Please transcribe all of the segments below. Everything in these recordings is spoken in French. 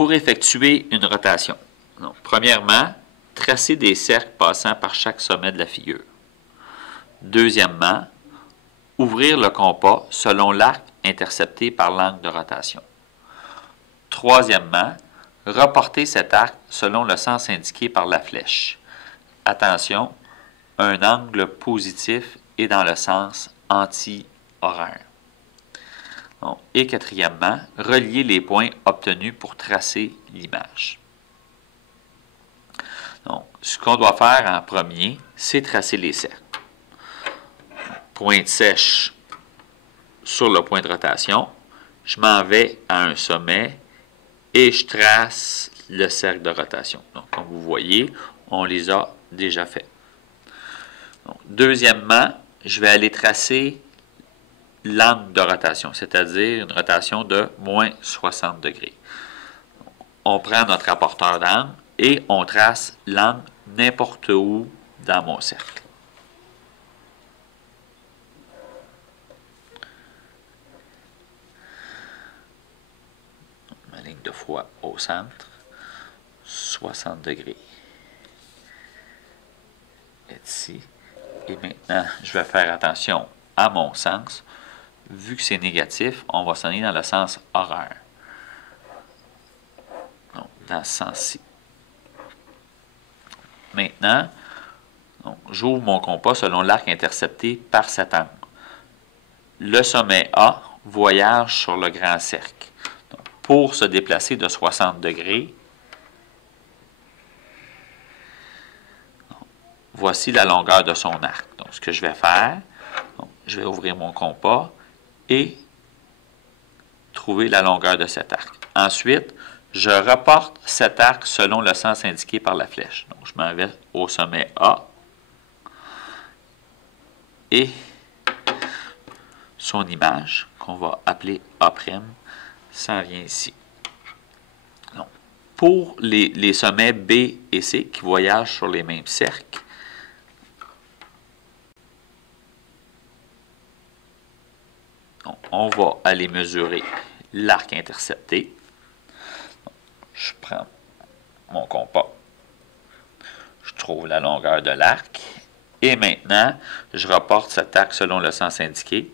pour effectuer une rotation, donc, premièrement, tracer des cercles passant par chaque sommet de la figure. Deuxièmement, ouvrir le compas selon l'arc intercepté par l'angle de rotation. Troisièmement, reporter cet arc selon le sens indiqué par la flèche. Attention, un angle positif est dans le sens anti-horaire. Et quatrièmement, relier les points obtenus pour tracer l'image. Donc, ce qu'on doit faire en premier, c'est tracer les cercles. Pointe sèche sur le point de rotation. Je m'en vais à un sommet et je trace le cercle de rotation. Donc, comme vous voyez, on les a déjà faits. Donc, deuxièmement, je vais aller tracer l'angle de rotation, c'est-à-dire une rotation de moins 60 degrés. On prend notre rapporteur d'angle et on trace l'angle n'importe où dans mon cercle. Ma ligne de foi au centre, 60 degrés. Et ici. Et maintenant, je vais faire attention à mon sens. Vu que c'est négatif, on va s'en aller dans le sens horaire. Donc, dans ce sens-ci. Maintenant, j'ouvre mon compas selon l'arc intercepté par cet angle. Le sommet A voyage sur le grand cercle. Donc, pour se déplacer de 60 degrés, voici la longueur de son arc. Donc, ce que je vais faire, je vais ouvrir mon compas et trouver la longueur de cet arc. Ensuite, je reporte cet arc selon le sens indiqué par la flèche. Donc, je m'en vais au sommet A et son image, qu'on va appeler A', s'en vient ici. Donc, pour les sommets B et C qui voyagent sur les mêmes cercles, on va aller mesurer l'arc intercepté. Je prends mon compas. Je trouve la longueur de l'arc. Et maintenant, je reporte cet arc selon le sens indiqué.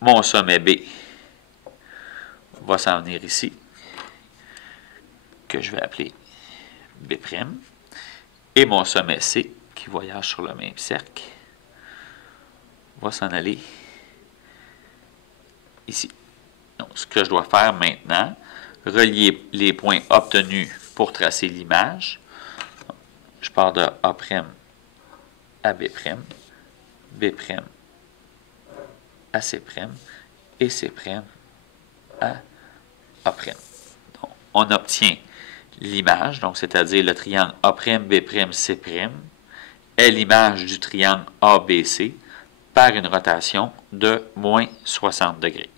Mon sommet B va s'en venir ici, que je vais appeler B'. Et mon sommet C, qui voyage sur le même cercle, va s'en aller ici. Donc, ce que je dois faire maintenant, relier les points obtenus pour tracer l'image. Je pars de A' à B', B' à C' et C' à A'. Donc, on obtient l'image, donc c'est-à-dire le triangle A', B', C' est l'image du triangle ABC par une rotation de moins 60 degrés.